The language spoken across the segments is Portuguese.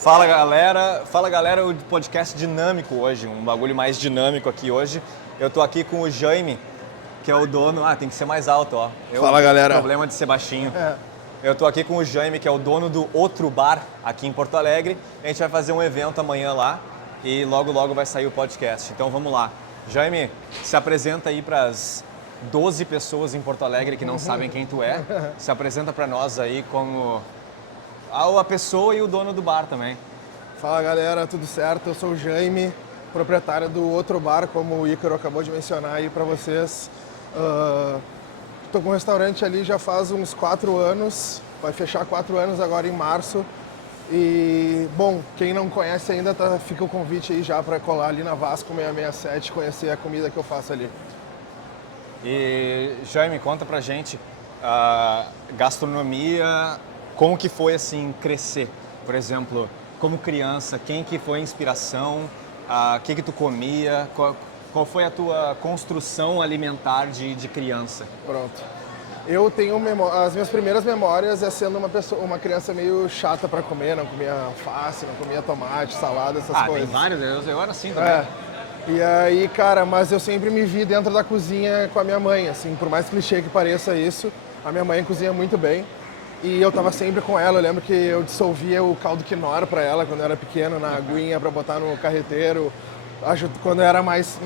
Fala galera, o podcast dinâmico hoje, um bagulho mais dinâmico aqui hoje. Eu tô aqui com o Jaime, que é o dono... tem que ser mais alto, ó. Fala galera. Problema de ser baixinho. Eu tô aqui com o Jaime, que é o dono do Outro Bar aqui em Porto Alegre. A gente vai fazer um evento amanhã lá e logo vai sair o podcast. Então vamos lá. Jaime, se apresenta aí pras 12 pessoas em Porto Alegre que não sabem quem tu é. Se apresenta pra nós aí como a pessoa e o dono do bar também. Fala galera, tudo certo? Eu sou o Jaime, proprietário do Outro Bar, como o Ícaro acabou de mencionar aí pra vocês. Tô com um restaurante ali já faz uns 4 anos, vai fechar 4 anos agora em março. E, bom, quem não conhece ainda, fica o convite aí já pra colar ali na Vasco 667, conhecer a comida que eu faço ali. E, Jaime, conta pra gente, gastronomia, como que foi assim crescer? Por exemplo, como criança, quem que foi a inspiração? O que tu comia? Qual foi a tua construção alimentar de criança? Pronto. Eu tenho as minhas primeiras memórias sendo uma criança meio chata pra comer, não comia alface, não comia tomate, salada, essas coisas. Tem vários, eu era assim também. E aí, cara, mas eu sempre me vi dentro da cozinha com a minha mãe, assim, por mais clichê que pareça isso, a minha mãe cozinha muito bem. E eu tava sempre com ela, eu lembro que eu dissolvia o caldo quinoa pra ela quando eu era pequeno, na aguinha pra botar no carreteiro. Quando era mais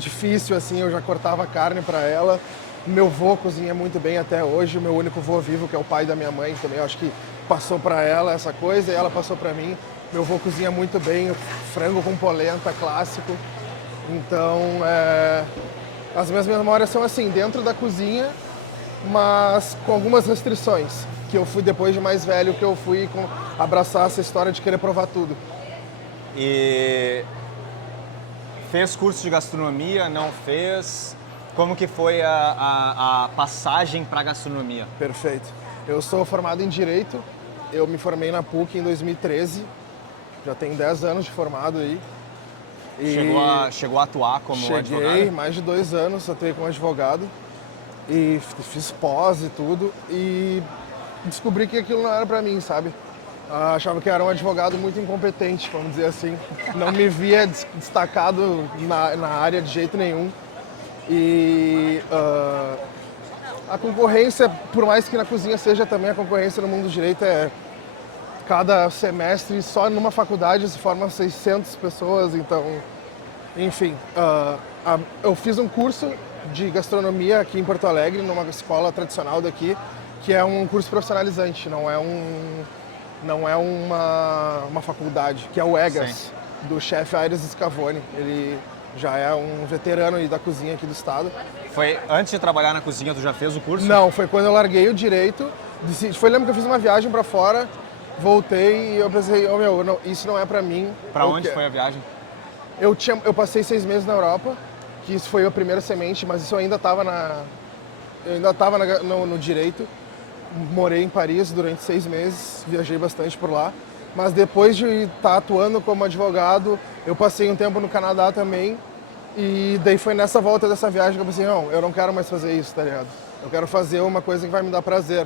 difícil, assim, eu já cortava carne pra ela. Meu vô cozinha muito bem até hoje, o meu único vô vivo, que é o pai da minha mãe, também eu acho que passou pra ela essa coisa e ela passou pra mim. Meu vô cozinha muito bem, frango com polenta, clássico. Então, as minhas memórias são assim, dentro da cozinha, mas com algumas restrições, que eu fui depois de mais velho, que eu fui abraçar essa história de querer provar tudo. E fez curso de gastronomia, não fez? Como que foi a passagem para gastronomia? Perfeito. Eu sou formado em Direito, eu me formei na PUC em 2013, já tenho 10 anos de formado aí. E chegou a atuar como advogado? Cheguei, mais de 2 anos atuei como advogado e fiz pós e tudo e descobri que aquilo não era pra mim, sabe? Achava que era um advogado muito incompetente, vamos dizer assim. Não me via destacado na área de jeito nenhum. E a concorrência, por mais que na cozinha seja também, a concorrência no mundo do direito cada semestre, só numa faculdade se formam 600 pessoas, então, enfim. Eu fiz um curso de gastronomia aqui em Porto Alegre, numa escola tradicional daqui, que é um curso profissionalizante, não é uma faculdade, que é o EGAS, sim, do chefe Aires Scavone. Ele já é um veterano aí da cozinha aqui do estado. Foi antes de trabalhar na cozinha, tu já fez o curso? Não, foi quando eu larguei o direito. Lembro que eu fiz uma viagem pra fora, voltei e eu pensei, isso não é pra mim. Pra onde foi a viagem? Eu passei 6 meses na Europa, que isso foi a primeira semente, mas isso eu ainda estava no direito. Morei em Paris durante 6 meses, viajei bastante por lá. Mas depois de estar atuando como advogado, eu passei um tempo no Canadá também. E daí foi nessa volta dessa viagem que eu pensei, não, eu não quero mais fazer isso, tá ligado? Eu quero fazer uma coisa que vai me dar prazer.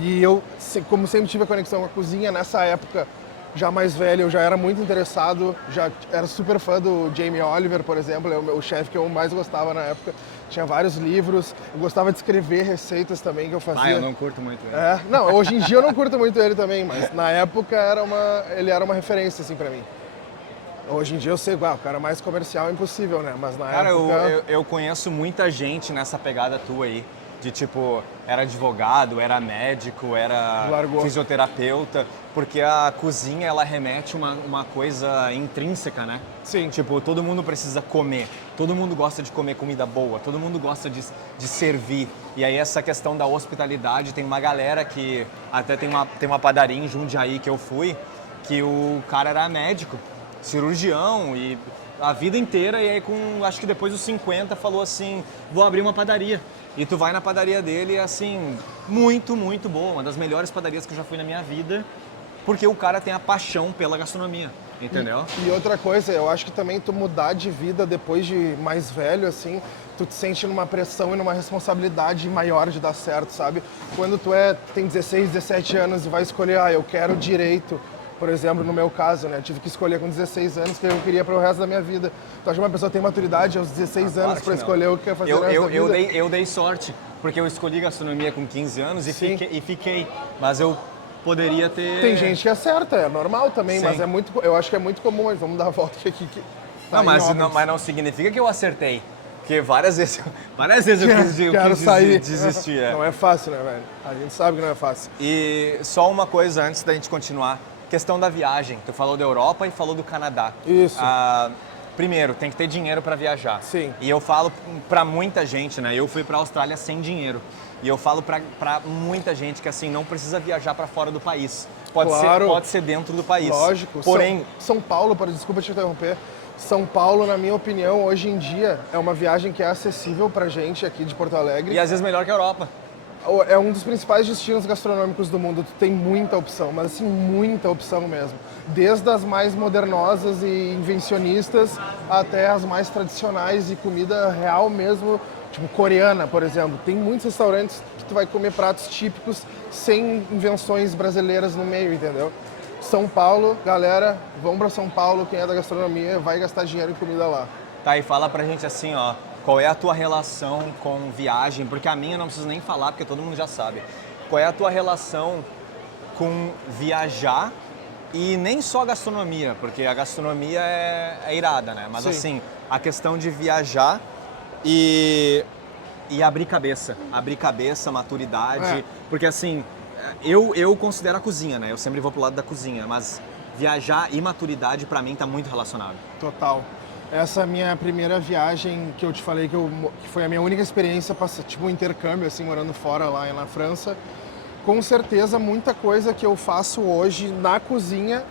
E eu, como sempre tive a conexão com a cozinha, nessa época, já mais velho, eu já era muito interessado, já era super fã do Jamie Oliver, por exemplo, é o chefe que eu mais gostava na época. Tinha vários livros, eu gostava de escrever receitas também que eu fazia. Eu não curto muito ele. Não, hoje em dia eu não curto muito ele também, mas na época ele era uma referência assim pra mim. Hoje em dia eu sei, o cara mais comercial é impossível, né? Mas na época... eu conheço muita gente nessa pegada tua aí. De tipo, era advogado, era médico, era fisioterapeuta. Porque a cozinha, ela remete uma coisa intrínseca, né? Sim. Tipo, todo mundo precisa comer. Todo mundo gosta de comer comida boa. Todo mundo gosta de servir. E aí essa questão da hospitalidade, tem uma galera que... Até tem uma padaria em Jundiaí que eu fui, que o cara era médico, cirurgião e a vida inteira. E aí, acho que depois dos 50, falou assim, vou abrir uma padaria. E tu vai na padaria dele e assim, muito, muito boa. Uma das melhores padarias que eu já fui na minha vida. Porque o cara tem a paixão pela gastronomia, entendeu? E outra coisa, eu acho que também tu mudar de vida depois de mais velho, assim, tu te sente numa pressão e numa responsabilidade maior de dar certo, sabe? Quando tu tem 16, 17 anos e vai escolher, eu quero direito, Por exemplo, no meu caso, né? Eu tive que escolher com 16 anos o que eu queria para o resto da minha vida. Tu acha que uma pessoa tem maturidade aos 16 anos para escolher o que quer fazer no resto da vida? Eu dei sorte, porque eu escolhi gastronomia com 15 anos e fiquei. Mas eu poderia ter... Tem gente que acerta, é normal também, Sim. mas eu acho que é muito comum. Vamos dar a volta aqui. Não, mas não significa que eu acertei. Porque várias vezes eu quis desistir. Não é fácil, né, velho? A gente sabe que não é fácil. E só uma coisa antes da gente continuar. Questão da viagem. Tu falou da Europa e falou do Canadá. Isso. Primeiro, tem que ter dinheiro para viajar. Sim. E eu falo para muita gente, né? Eu fui para a Austrália sem dinheiro. E eu falo para muita gente que assim não precisa viajar para fora do país. Pode ser dentro do país. Lógico. Porém, São Paulo, desculpa te interromper. São Paulo, na minha opinião, hoje em dia é uma viagem que é acessível pra gente aqui de Porto Alegre. E às vezes melhor que a Europa. É um dos principais destinos gastronômicos do mundo. Tu tem muita opção, mas assim, muita opção mesmo. Desde as mais modernosas e invencionistas até as mais tradicionais e comida real mesmo, tipo coreana, por exemplo. Tem muitos restaurantes que tu vai comer pratos típicos sem invenções brasileiras no meio, entendeu? São Paulo, galera, vão pra São Paulo, quem é da gastronomia vai gastar dinheiro em comida lá. Tá, e fala pra gente assim, ó, qual é a tua relação com viagem? Porque a minha eu não preciso nem falar, porque todo mundo já sabe. Qual é a tua relação com viajar e nem só a gastronomia, porque a gastronomia é irada, né? Mas Sim. assim, a questão de viajar e abrir cabeça, maturidade, porque assim, eu considero a cozinha, né? Eu sempre vou pro lado da cozinha, mas viajar e maturidade pra mim tá muito relacionado. Total. Essa minha primeira viagem que eu te falei que foi a minha única experiência, tipo um intercâmbio, assim, morando fora lá na França. Com certeza, muita coisa que eu faço hoje na cozinha,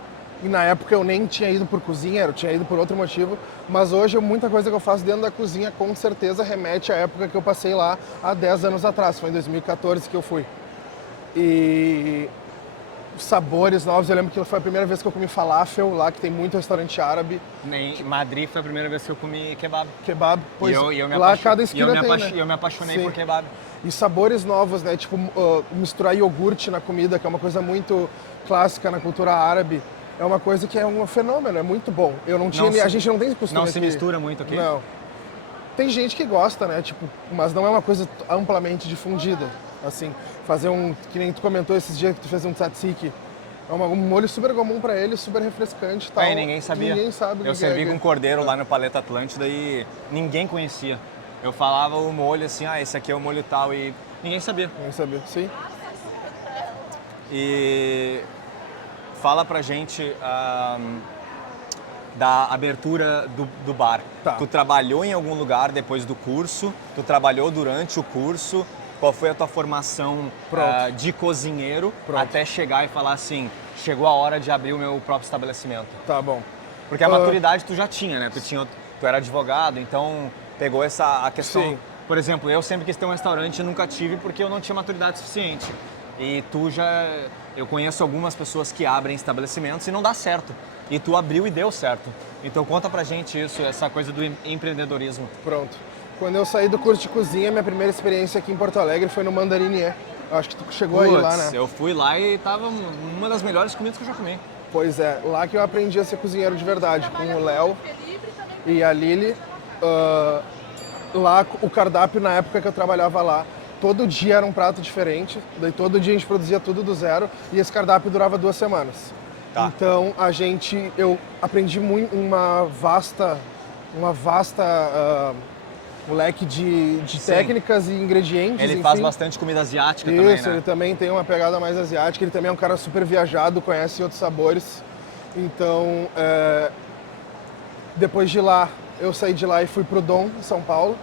e na época eu nem tinha ido por cozinha, eu tinha ido por outro motivo, mas hoje muita coisa que eu faço dentro da cozinha com certeza remete à época que eu passei lá há 10 anos atrás, foi em 2014 que eu fui. E sabores novos, eu lembro que foi a primeira vez que eu comi falafel lá, que tem muito restaurante árabe. Em Madrid foi a primeira vez que eu comi kebab. Kebab, pois lá cada esquina tem, né? Eu me apaixonei por kebab. E sabores novos, né? Tipo, misturar iogurte na comida, que é uma coisa muito clássica na cultura árabe. É uma coisa que é um fenômeno, é muito bom. A gente não tem costume Não se aqui. mistura muito aqui? Não. Tem gente que gosta, né? Tipo, mas não é uma coisa amplamente difundida. Assim, fazer que nem tu comentou esses dias que tu fez um tzatziki. É um molho super comum pra ele, super refrescante e tal. E ninguém sabia. Ninguém sabe o que Eu servi é. com cordeiro lá no Paleta Atlântida e ninguém conhecia. Eu falava o molho assim, esse aqui é o molho tal, e ninguém sabia. Ninguém sabia, sim. E fala pra gente da abertura do bar. Tá. Tu trabalhou em algum lugar depois do curso? Tu trabalhou durante o curso? Qual foi a tua formação de cozinheiro até chegar e falar assim, chegou a hora de abrir o meu próprio estabelecimento? Tá bom. Porque a maturidade tu já tinha, né? Tu era advogado, então pegou a questão... Sim. Por exemplo, eu sempre quis ter um restaurante e nunca tive porque eu não tinha maturidade suficiente. E eu conheço algumas pessoas que abrem estabelecimentos e não dá certo. E tu abriu e deu certo. Então conta pra gente isso, essa coisa do empreendedorismo. Pronto. Quando eu saí do curso de cozinha, minha primeira experiência aqui em Porto Alegre foi no Mandarinier. Eu acho que tu chegou aí lá, né? Eu fui lá e tava uma das melhores comidas que eu já comi. Pois é, lá que eu aprendi a ser cozinheiro de verdade, com o Léo e a Lili. Lá, o cardápio, na época que eu trabalhava lá, todo dia era um prato diferente. Daí todo dia a gente produzia tudo do zero e esse cardápio durava 2 semanas. Tá. Então, eu aprendi muito uma vasta um leque de técnicas e ingredientes. Ele enfim. faz bastante comida asiática Isso, também, né? ele também tem uma pegada mais asiática, ele também é um cara super viajado, conhece outros sabores. Então, depois de lá, eu saí de lá e fui pro Dom, em São Paulo,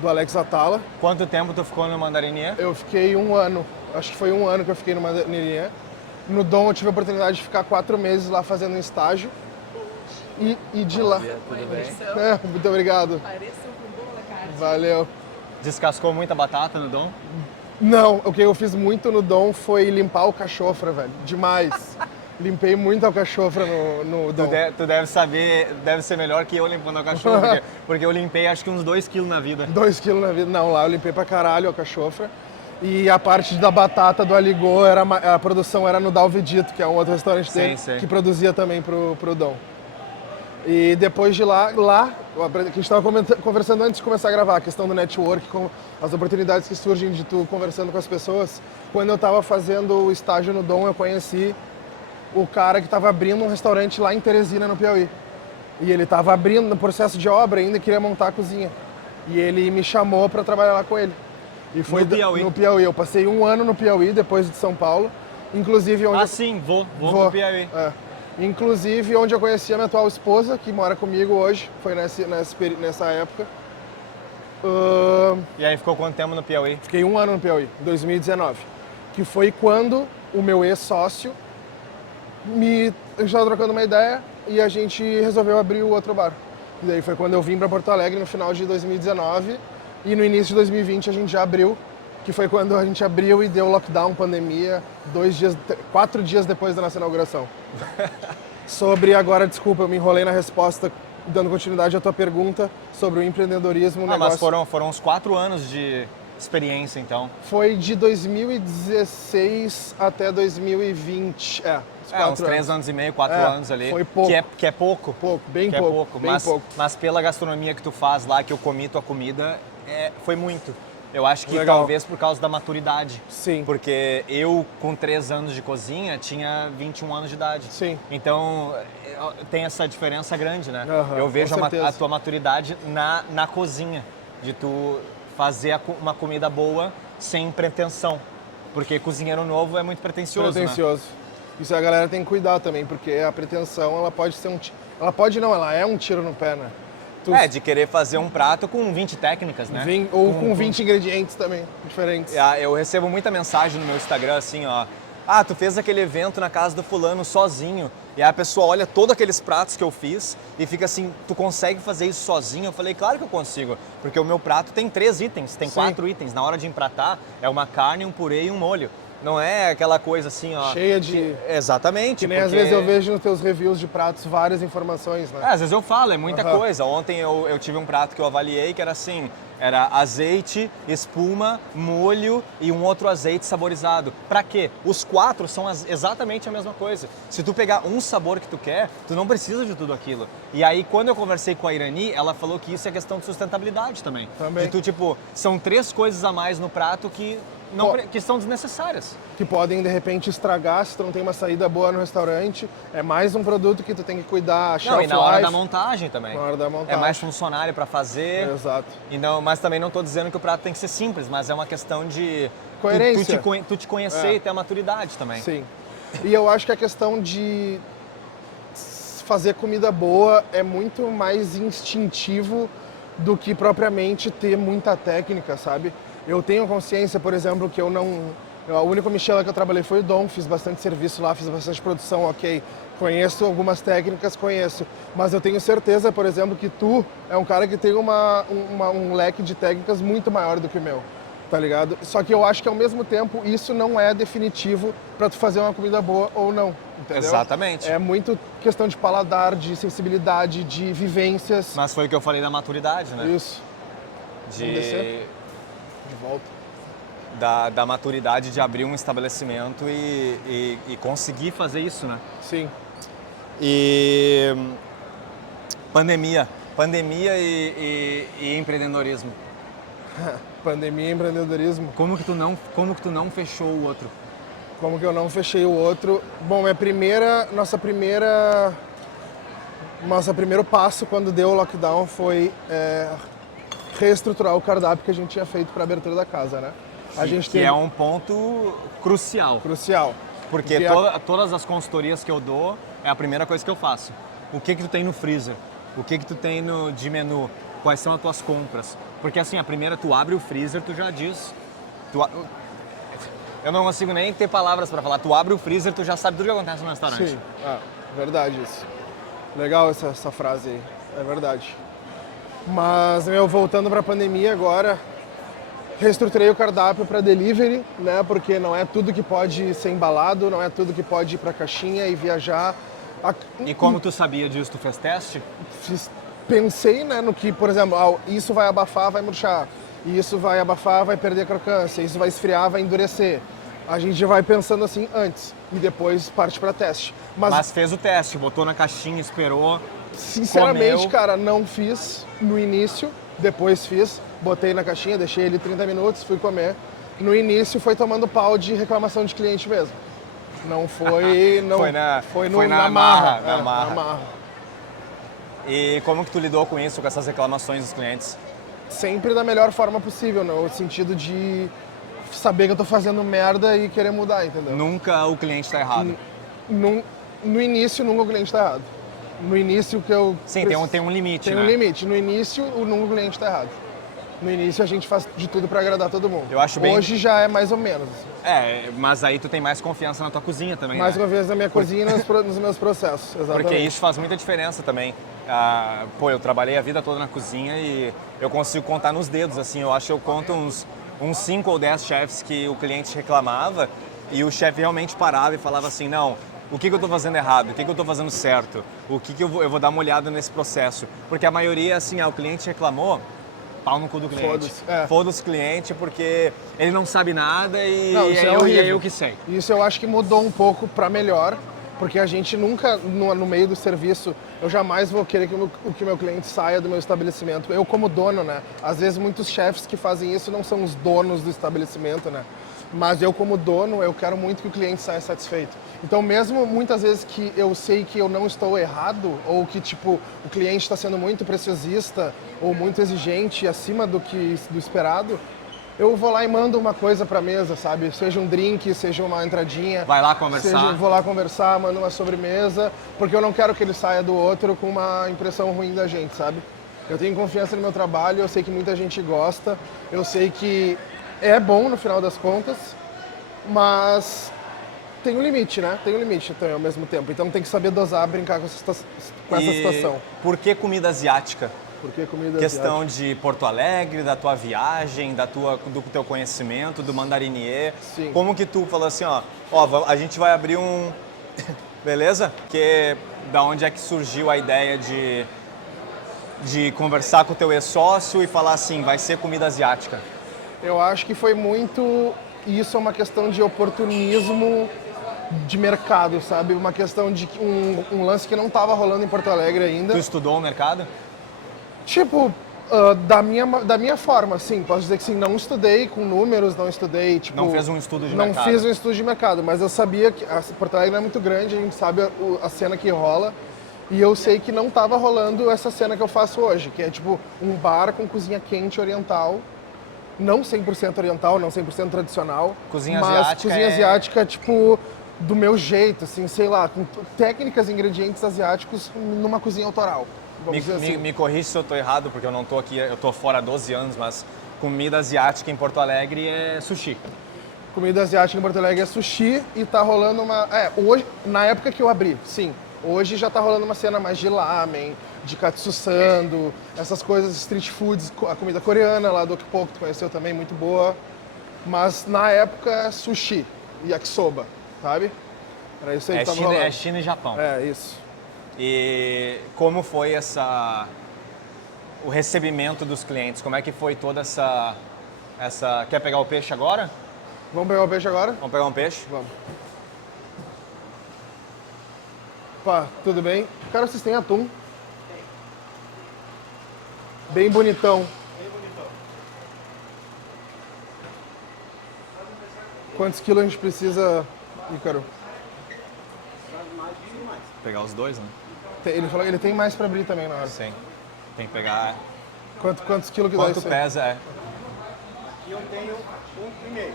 do Alex Atala. Quanto tempo tu ficou no Mandarinier? Eu fiquei 1 ano, acho que foi 1 ano que eu fiquei no Mandarinier. No Dom eu tive a oportunidade de ficar 4 meses lá fazendo um estágio. E de lá... Tudo bem? Muito obrigado. Valeu. Descascou muita batata no Dom? Não, o que eu fiz muito no Dom foi limpar o cachofra, velho. Demais. Limpei muito a cachofra no Dom. Tu deve saber, deve ser melhor que eu limpando a cachorra, porque eu limpei acho que uns 2 quilos na vida. 2 quilos na vida. Não, lá eu limpei pra caralho a cachofra. E a parte da batata do Aligô, a produção era no Dalvedito, que é um outro restaurante dele, que produzia também pro Dom. E depois de lá, que a gente estava conversando antes de começar a gravar, a questão do network, com as oportunidades que surgem de tu conversando com as pessoas. Quando eu estava fazendo o estágio no Dom, eu conheci o cara que estava abrindo um restaurante lá em Teresina, no Piauí. E ele estava abrindo no processo de obra ainda, queria montar a cozinha. E ele me chamou para trabalhar lá com ele. E foi no Piauí. Eu passei 1 ano no Piauí, depois de São Paulo. Inclusive onde vou no Piauí. Inclusive onde eu conheci a minha atual esposa, que mora comigo hoje. Foi nessa época. E aí ficou quanto tempo no Piauí? Fiquei 1 ano no Piauí, em 2019. Que foi quando o meu ex-sócio a gente estava trocando uma ideia e a gente resolveu abrir o outro bar. E daí foi quando eu vim para Porto Alegre no final de 2019 e no início de 2020 a gente já abriu, que foi quando a gente abriu e deu lockdown, pandemia, 4 dias depois da nossa inauguração. Desculpa, eu me enrolei na resposta, dando continuidade à tua pergunta sobre o empreendedorismo. Mas foram uns 4 anos de experiência, então. Foi de 2016 até 2020, uns 3 anos e meio, 4 anos ali. Foi pouco. Que é pouco. Bem pouco. Mas pela gastronomia que tu faz lá, que eu comi tua comida, foi muito. Eu acho que Legal. talvez por causa da maturidade. Sim. Porque eu, com 3 anos de cozinha, tinha 21 anos de idade. Sim. Então, tem essa diferença grande, né? Uhum, eu vejo com certeza. a tua maturidade na cozinha. De tu fazer uma comida boa sem pretensão. Porque cozinheiro novo é muito pretencioso, né? Isso a galera tem que cuidar também, porque a pretensão, ela pode ser ela é um tiro no pé, né? De querer fazer um prato com 20 técnicas, né? Ou com 20 ingredientes também, diferentes. Eu recebo muita mensagem no meu Instagram, assim, ó. Tu fez aquele evento na casa do fulano sozinho. E aí a pessoa olha todos aqueles pratos que eu fiz e fica assim, tu consegue fazer isso sozinho? Eu falei, claro que eu consigo. Porque o meu prato tem 3 itens, tem 4 itens. Na hora de empratar, é uma carne, um purê e um molho. Não é aquela coisa assim, ó... Cheia de... Exatamente. Que nem às vezes eu vejo nos teus reviews de pratos várias informações, né? Às vezes eu falo, é muita coisa. Ontem eu tive um prato que eu avaliei que era assim, era azeite, espuma, molho e um outro azeite saborizado. Pra quê? Os 4 são exatamente a mesma coisa. Se tu pegar um sabor que tu quer, tu não precisa de tudo aquilo. E aí, quando eu conversei com a Irani, ela falou que isso é questão de sustentabilidade também. Que tu, tipo, são 3 coisas a mais no prato que são desnecessárias. Que podem, de repente, estragar se tu não tem uma saída boa no restaurante. É mais um produto que tu tem que cuidar, e na hora da montagem também. Na hora da montagem. É mais funcionário para fazer. Exato. Mas também não estou dizendo que o prato tem que ser simples, mas é uma questão de... coerência. Tu te conhecer e ter a maturidade também. Sim. E eu acho que a questão de fazer comida boa é muito mais instintivo do que propriamente ter muita técnica, sabe? Eu tenho consciência, por exemplo, que a única Michelin que eu trabalhei foi o Dom, fiz bastante serviço lá, fiz bastante produção, ok. Conheço algumas técnicas, mas eu tenho certeza, por exemplo, que tu é um cara que tem um leque de técnicas muito maior do que o meu, tá ligado? Só que eu acho que ao mesmo tempo isso não é definitivo pra tu fazer uma comida boa ou não, entendeu? Exatamente. É muito questão de paladar, de sensibilidade, de vivências. Mas foi o que eu falei da maturidade, né? Isso. Vamos descer? De volta. Da maturidade de abrir um estabelecimento e conseguir fazer isso, né? Sim. E pandemia e empreendedorismo. Pandemia e empreendedorismo. Como que tu não fechou o outro? Como que eu não fechei o outro? Bom, nosso primeiro passo quando deu o lockdown foi reestruturar o cardápio que a gente tinha feito para a abertura da casa, né? É um ponto crucial. Porque todas as consultorias que eu dou, é a primeira coisa que eu faço. O que tu tem no freezer? O que tu tem de menu? Quais são as tuas compras? Porque assim, a primeira, tu abre o freezer, tu já diz... Eu não consigo nem ter palavras para falar. Tu abre o freezer, tu já sabe tudo o que acontece no restaurante. Sim, verdade isso. Legal essa frase aí, é verdade. Mas, voltando para a pandemia agora, reestruturei o cardápio para delivery, né? Porque não é tudo que pode ser embalado, não é tudo que pode ir para caixinha e viajar. E como tu sabia disso? Tu fez teste? Pensei, né, no que, por exemplo, isso vai abafar, vai murchar. E isso vai abafar, vai perder a crocância, isso vai esfriar, vai endurecer. A gente já vai pensando assim antes e depois parte para teste. Mas fez o teste, botou na caixinha, esperou, Sinceramente, comeu. cara, não fiz no início, depois fiz, botei na caixinha, deixei ele 30 minutos, fui comer. No início foi tomando pau de reclamação de cliente mesmo. Não foi, não foi na marra, na marra. Na marra. E como que tu lidou com isso, com essas reclamações dos clientes? Sempre da melhor forma possível, no sentido de saber que eu tô fazendo merda e querer mudar, entendeu? Nunca o cliente tá errado. No início, nunca o cliente tá errado. No início que eu... Sim, tem um limite, Tem né? um limite. No início, nunca o cliente tá errado. No início, a gente faz de tudo pra agradar todo mundo. Eu acho bem... Hoje já é mais ou menos. Mas aí tu tem mais confiança na tua cozinha também, Mais né? uma vez na minha cozinha e nos meus processos, exatamente. Porque isso faz muita diferença também. Eu trabalhei a vida toda na cozinha e eu consigo contar nos dedos, assim. Eu acho que eu conto uns 5 ou 10 chefes que o cliente reclamava e o chefe realmente parava e falava assim, não, o que eu estou fazendo errado? O que eu estou fazendo certo? O que eu vou dar uma olhada nesse processo? Porque a maioria, assim, o cliente reclamou, pau no cu do cliente. Foda-se o cliente porque ele não sabe nada e é eu que sei. Isso eu acho que mudou um pouco para melhor, porque a gente nunca, no meio do serviço, eu jamais vou querer que o meu cliente saia do meu estabelecimento. Eu como dono, né? Às vezes muitos chefes que fazem isso não são os donos do estabelecimento, né? Mas eu como dono, eu quero muito que o cliente saia satisfeito. Então mesmo muitas vezes que eu sei que eu não estou errado, ou que tipo, o cliente está sendo muito preciosista, ou muito exigente, acima do esperado, eu vou lá e mando uma coisa pra mesa, sabe? Seja um drink, seja uma entradinha. Vai lá conversar. Vou lá conversar, mando uma sobremesa, porque eu não quero que ele saia do outro com uma impressão ruim da gente, sabe? Eu tenho confiança no meu trabalho, eu sei que muita gente gosta, eu sei que é bom no final das contas, mas tem um limite, né? Tem um limite também ao mesmo tempo. Então tem que saber dosar, brincar com essa situação. Por que comida asiática? Porque comida Questão asiática. de Porto Alegre, da tua viagem, do teu conhecimento, do mandarinier. Sim. Como que tu falou assim, ó, a gente vai abrir um... Beleza? Da onde é que surgiu a ideia de conversar com o teu ex-sócio e falar assim, vai ser comida asiática? Eu acho que foi muito... Isso é uma questão de oportunismo de mercado, sabe? Uma questão de um lance que não estava rolando em Porto Alegre ainda. Tu estudou o mercado? Tipo, da minha forma, sim. Posso dizer que sim, não estudei com números, não estudei, tipo... Não fez um estudo de mercado? Não fiz um estudo de mercado, mas eu sabia que Porto Alegre é muito grande, a gente sabe a cena que rola. E eu sei que não estava rolando essa cena que eu faço hoje, que é tipo um bar com cozinha quente oriental. Não 100% oriental, não 100% tradicional. Cozinha mas asiática cozinha asiática, tipo, do meu jeito, assim, sei lá, com técnicas e ingredientes asiáticos numa cozinha autoral. Me corrige se eu tô errado, porque eu não tô aqui, eu tô fora há 12 anos, mas comida asiática em Porto Alegre é sushi. Comida asiática em Porto Alegre é sushi e tá rolando uma... hoje, na época que eu abri, sim. Hoje já tá rolando uma cena mais de lamen, de katsu sando, essas coisas, street foods, a comida coreana lá do Okpok, que tu conheceu também, muito boa. Mas na época, sushi, yakisoba, sabe? Era isso aí que tava rolando. É China e Japão. É, isso. E como foi o recebimento dos clientes? Como é que foi toda essa... Quer pegar o peixe agora? Vamos pegar o peixe agora? Vamos pegar um peixe? Vamos. Pá, tudo bem? Cara, vocês têm atum? Bem bonitão. Quantos quilos a gente precisa, Ícaro? Pegar os dois, né? Ele falou que ele tem mais pra abrir também na hora. Sim. Tem que pegar... Quantos quilos que dá Quanto isso aí? pesa, Aqui eu tenho 1,5 kg.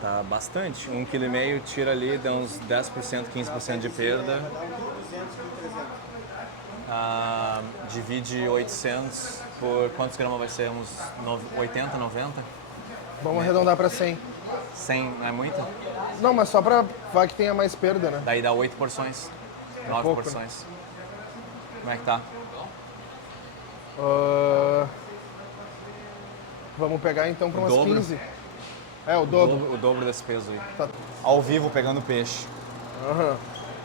Tá bastante. 1,5 kg tira ali, dá uns 10%, 15% de perda. Vai dar uns 200, 300. Divide 800 por quantos gramas vai ser? Uns 80, 90? Vamos arredondar pra 100. 100 não é muito? Não, mas só pra vai que tenha mais perda, né? Daí dá 8 porções. 9 pouco, porções. Como é que tá? Vamos pegar então pra O umas dobro? 15. É, o dobro. O dobro desse peso aí. Tá. Ao vivo pegando peixe. Aham.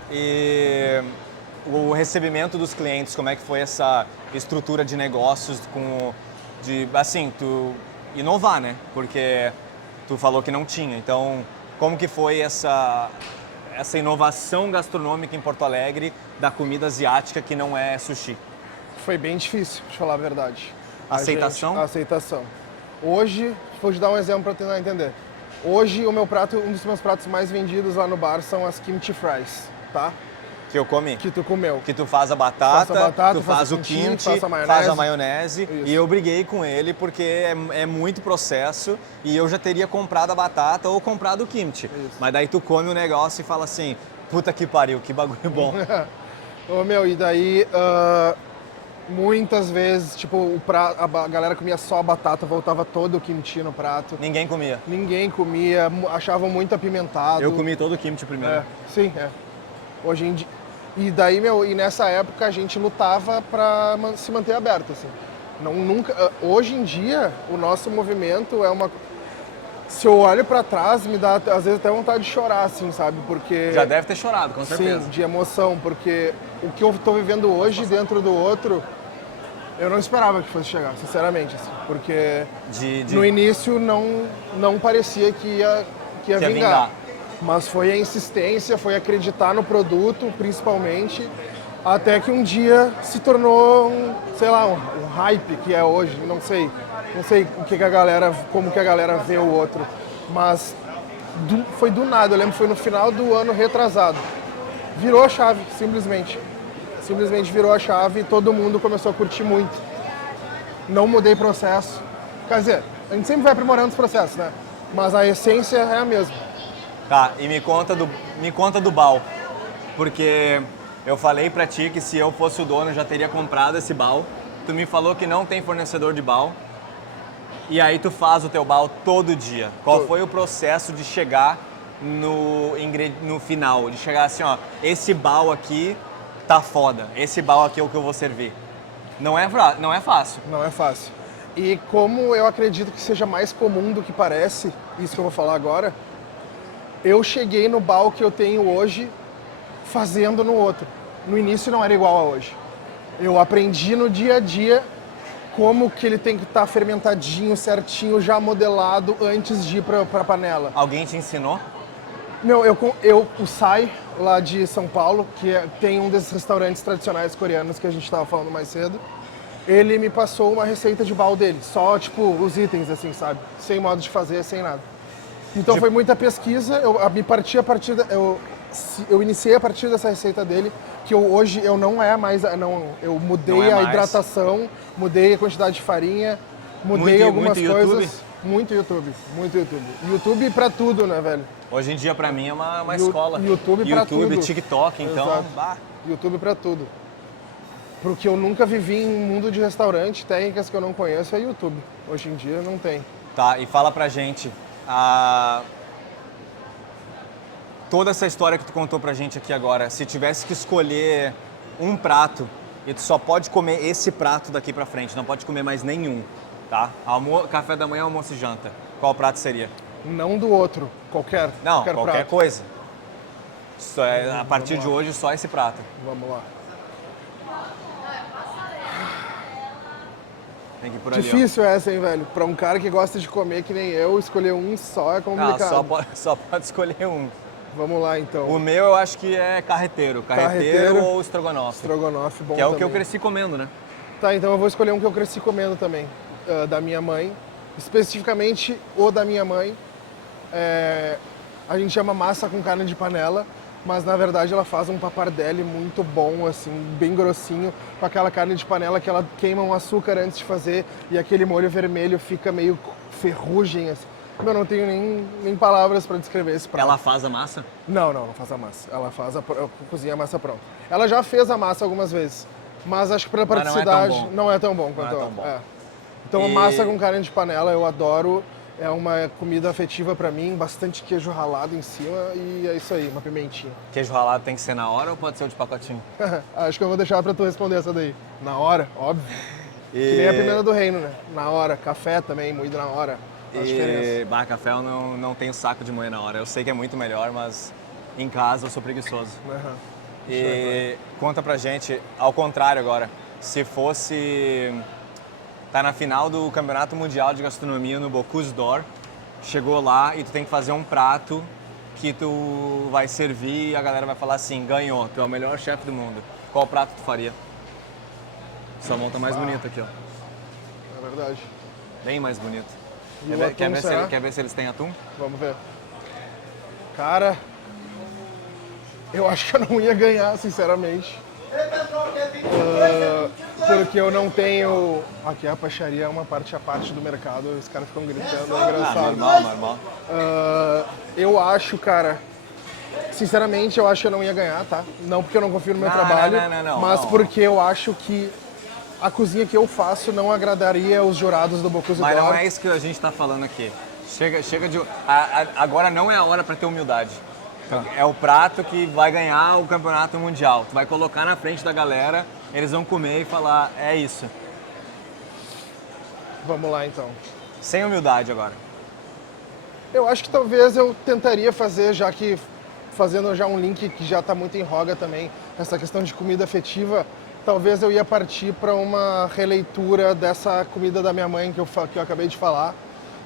E o recebimento dos clientes, como é que foi essa estrutura de negócios assim, tu inovar, né? Porque tu falou que não tinha. Então, como que foi essa inovação gastronômica em Porto Alegre da comida asiática que não é sushi? Foi bem difícil, pra te falar a verdade. Aceitação? A aceitação. Hoje, vou te dar um exemplo para tentar entender. Hoje, um dos meus pratos mais vendidos lá no bar são as kimchi fries, tá? Que eu comi. Que tu comeu. Que tu faz a batata, tu faz o kimchi, faz faz a maionese. Isso. E eu briguei com ele porque é muito processo e eu já teria comprado a batata ou comprado o kimchi. Isso. Mas daí tu come o negócio e fala assim, puta que pariu, que bagulho bom. Ô, meu, e daí muitas vezes, tipo, a galera comia só a batata, voltava todo o kimchi no prato. Ninguém comia. Ninguém comia, achavam muito apimentado. Eu comi todo o kimchi primeiro. Sim, é. Hoje em dia. E daí, meu, e nessa época a gente lutava pra se manter aberto, assim. Hoje em dia, o nosso movimento é uma. Se eu olho pra trás, me dá às vezes até vontade de chorar, assim, sabe? Porque. Já deve ter chorado, com certeza. Sim, de emoção, porque o que eu tô vivendo hoje dentro do outro, eu não esperava que fosse chegar, sinceramente, assim. Porque no início não parecia que ia vingar. Mas foi a insistência, foi acreditar no produto, principalmente, até que um dia se tornou um hype que é hoje. Não sei como que a galera vê o outro, mas foi do nada. Eu lembro que foi no final do ano retrasado. Virou a chave, simplesmente. Simplesmente virou a chave e todo mundo começou a curtir muito. Não mudei processo. Quer dizer, a gente sempre vai aprimorando os processos, né? Mas a essência é a mesma. Tá, e me conta do bal, porque eu falei pra ti que se eu fosse o dono eu já teria comprado esse bal. Tu me falou que não tem fornecedor de bal. E aí tu faz o teu bal todo dia. Qual foi o processo de chegar no final? De chegar assim, ó, esse bal aqui tá foda, esse bal aqui é o que eu vou servir. Não é fácil. Não é fácil. E como eu acredito que seja mais comum do que parece, isso que eu vou falar agora, eu cheguei no bal que eu tenho hoje fazendo no outro. No início não era igual a hoje. Eu aprendi no dia a dia como que ele tem que estar fermentadinho, certinho, já modelado antes de ir pra panela. Alguém te ensinou? Meu, o Sai, lá de São Paulo, que tem um desses restaurantes tradicionais coreanos que a gente estava falando mais cedo, ele me passou uma receita de bal dele. Só, tipo, os itens, assim, sabe? Sem modo de fazer, sem nada. Então foi muita pesquisa, eu iniciei a partir dessa receita dele, que hoje eu não é mais, eu mudei a hidratação, mudei a quantidade de farinha, mudei algumas coisas. Muito YouTube. YouTube pra tudo, né, velho? Hoje em dia pra mim é uma escola. YouTube pra tudo. TikTok, então. Exato. YouTube pra tudo. Porque eu nunca vivi em um mundo de restaurante, técnicas que eu não conheço é YouTube. Hoje em dia não tem. Tá, e fala pra gente. Toda essa história que tu contou pra gente aqui agora, se tivesse que escolher um prato e tu só pode comer esse prato daqui pra frente, não pode comer mais nenhum, tá? Café da manhã, almoço e janta. Qual prato seria? Não do outro, qualquer prato. Coisa. A partir de hoje, só esse prato. Vamos lá. Tem que ir por ali, difícil essa, hein, velho? Pra um cara que gosta de comer que nem eu, escolher um só é complicado. Só pode escolher um. Vamos lá, então. O meu eu acho que é carreteiro. Carreteiro ou estrogonofe. Estrogonofe, bom que é o também. que eu cresci comendo, né? Tá, então eu vou escolher um que eu cresci comendo também, da minha mãe. Especificamente o da minha mãe. A gente chama massa com carne de panela, mas na verdade ela faz um pappardelle muito bom, assim, bem grossinho, com aquela carne de panela que ela queima um açúcar antes de fazer e aquele molho vermelho fica meio ferrugem, assim. Eu não tenho nem palavras para descrever esse prato. Ela faz a massa? Não faz a massa. Ela cozinha a massa pronta. Ela já fez a massa algumas vezes, mas acho que pela praticidade não é tão bom quanto ela. Então massa com carne de panela eu adoro. É uma comida afetiva pra mim, bastante queijo ralado em cima e é isso aí, uma pimentinha. Queijo ralado tem que ser na hora ou pode ser o de pacotinho? Acho que eu vou deixar pra tu responder essa daí. Na hora, óbvio. Que nem a pimenta do reino, né? Na hora. Café também, moído na hora. Faz diferença. Café eu não tenho saco de moer na hora. Eu sei que é muito melhor, mas em casa eu sou preguiçoso. E conta pra gente, ao contrário agora, se fosse tá na final do Campeonato Mundial de Gastronomia no Bocuse d'Or. Chegou lá e tu tem que fazer um prato que tu vai servir e a galera vai falar assim, ganhou, tu é o melhor chefe do mundo. Qual prato tu faria? Sua mão tá mais bonita aqui, ó. É verdade. Bem mais bonita. E o atum, será? Quer ver se eles têm atum? Vamos ver. Cara, eu acho que eu não ia ganhar, sinceramente. Porque eu não tenho... Aqui a peixaria é uma parte à parte do mercado, os caras ficam gritando, é engraçado. Normal. Eu acho, cara... Sinceramente, eu acho que eu não ia ganhar, tá? Não porque eu não confio no meu trabalho, mas porque eu acho que a cozinha que eu faço não agradaria os jurados do Bocuse d'Or. Mas não é isso que a gente tá falando aqui. Chega de... Agora não é a hora pra ter humildade. É o prato que vai ganhar o campeonato mundial. Tu vai colocar na frente da galera, eles vão comer e falar, é isso. Vamos lá, então. Sem humildade agora. Eu acho que talvez eu tentaria fazer, já que fazendo já um link que já está muito em voga também, essa questão de comida afetiva, talvez eu ia partir para uma releitura dessa comida da minha mãe que eu acabei de falar,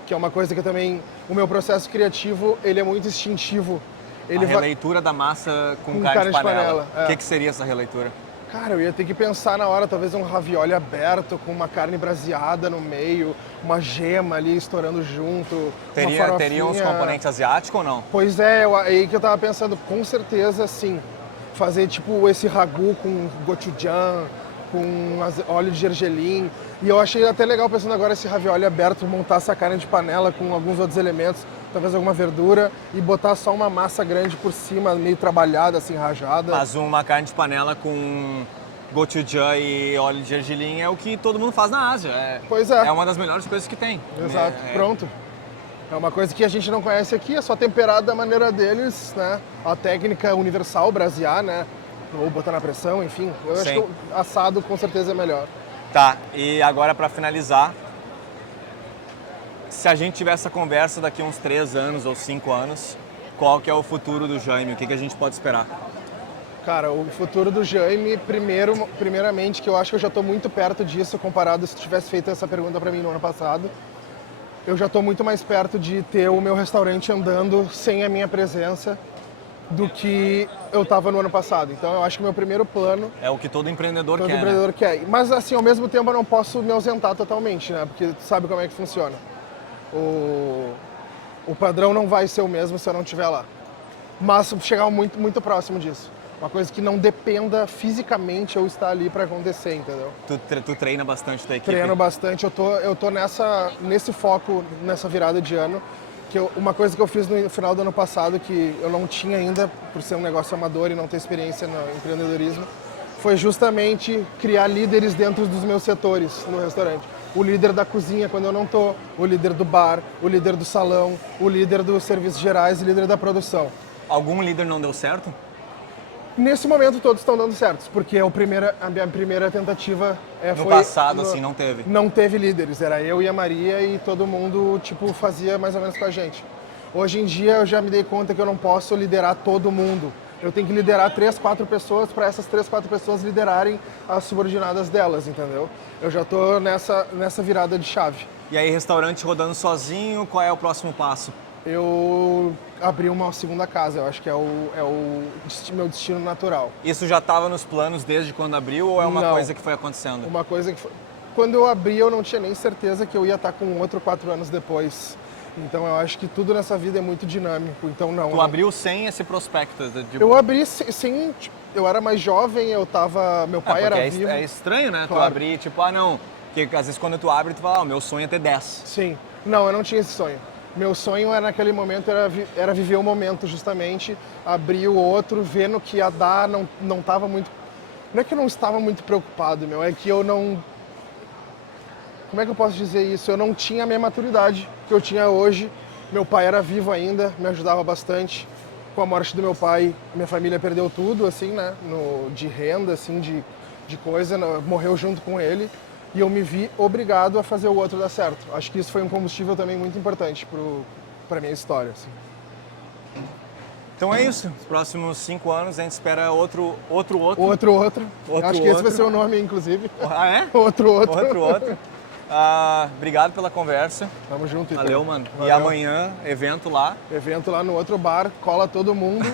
que é uma coisa que eu também, o meu processo criativo, ele é muito instintivo. A releitura da massa com carne de panela. O que seria essa releitura? Cara, eu ia ter que pensar na hora, talvez um ravioli aberto com uma carne braseada no meio, uma gema ali estourando junto, Teria uns componentes asiáticos ou não? Pois é, aí que eu tava pensando, com certeza sim. Fazer tipo esse ragu com gochujang, com óleo de gergelim. E eu achei até legal pensando agora esse ravioli aberto, montar essa carne de panela com alguns outros elementos, talvez alguma verdura, e botar só uma massa grande por cima, meio trabalhada, assim, rajada. Mas uma carne de panela com gochujang e óleo de gergelim é o que todo mundo faz na Ásia. Pois é. É uma das melhores coisas que tem. Exato, pronto. É uma coisa que a gente não conhece aqui, é só temperado da maneira deles, né? A técnica universal, brasear, né? Ou botar na pressão, enfim. Eu acho que o assado com certeza é melhor. Tá, e agora para finalizar, se a gente tiver essa conversa daqui a uns 3 anos ou 5 anos, qual que é o futuro do Jaime? O que a gente pode esperar? Cara, o futuro do Jaime, primeiramente, que eu acho que eu já estou muito perto disso, comparado se tu tivesse feito essa pergunta para mim no ano passado. Eu já estou muito mais perto de ter o meu restaurante andando sem a minha presença do que eu estava no ano passado. Então eu acho que o meu primeiro plano... É o que todo empreendedor quer, Todo empreendedor quer. Mas assim, ao mesmo tempo eu não posso me ausentar totalmente, né? Porque tu sabe como é que funciona. O padrão não vai ser o mesmo se eu não estiver lá. Mas chegar muito, muito próximo disso. Uma coisa que não dependa fisicamente eu estar ali para acontecer, entendeu? Tu treina bastante tua equipe? Treino bastante. Eu tô nesse foco, nessa virada de ano. Uma coisa que eu fiz no final do ano passado, que eu não tinha ainda, por ser um negócio amador e não ter experiência no empreendedorismo, foi justamente criar líderes dentro dos meus setores no restaurante. O líder da cozinha quando eu não tô, o líder do bar, o líder do salão, o líder dos serviços gerais e o líder da produção. Algum líder não deu certo? Nesse momento todos estão dando certo, porque a minha primeira tentativa no passado, assim, não teve? Não teve líderes, era eu e a Maria e todo mundo, tipo, fazia mais ou menos com a gente. Hoje em dia eu já me dei conta que eu não posso liderar todo mundo. Eu tenho que liderar 3, 4 pessoas para essas 3, 4 pessoas liderarem as subordinadas delas, entendeu? Eu já tô nessa virada de chave. E aí, restaurante rodando sozinho, qual é o próximo passo? Eu abri uma segunda casa, eu acho que é o meu destino natural. Isso já estava nos planos desde quando abriu ou é uma coisa que foi acontecendo? Uma coisa que foi... Quando eu abri, eu não tinha nem certeza que eu ia estar com outro 4 anos depois. Então eu acho que tudo nessa vida é muito dinâmico, então não. Tu abriu sem esse prospecto? Eu abri sem... Eu era mais jovem, meu pai era vivo. É estranho, né? Claro. Tu abrir, tipo, não... Porque às vezes quando tu abre, tu fala, meu sonho é ter 10. Sim. Não, eu não tinha esse sonho. Meu sonho naquele momento era viver o momento, justamente, abrir o outro, vendo que ia dar, não estava muito... Não é que eu não estava muito preocupado, é que eu não... Como é que eu posso dizer isso? Eu não tinha a minha maturidade que eu tinha hoje. Meu pai era vivo ainda, me ajudava bastante. Com a morte do meu pai, minha família perdeu tudo, assim, né? De renda, assim, de coisa, morreu junto com ele. E eu me vi obrigado a fazer o outro dar certo. Acho que isso foi um combustível também muito importante para minha história. Assim. Então é isso. Nos próximos 5 anos a gente espera outro. Acho que esse vai ser o nome, inclusive. Ah, é? Outro. Obrigado pela conversa. Tamo junto, então. Valeu, mano. E Valeu. amanhã, evento lá. Evento lá no outro bar, cola todo mundo.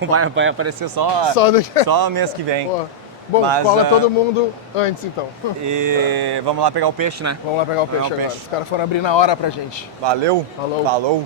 Não vai aparecer só, Só daqui. só mês que vem. Pô, bom, Mas, cola todo mundo antes, então. E vamos lá pegar o peixe, né? Vamos lá pegar o peixe Pegar o agora. peixe. Os caras foram abrir na hora pra gente. Valeu. Falou. Falou.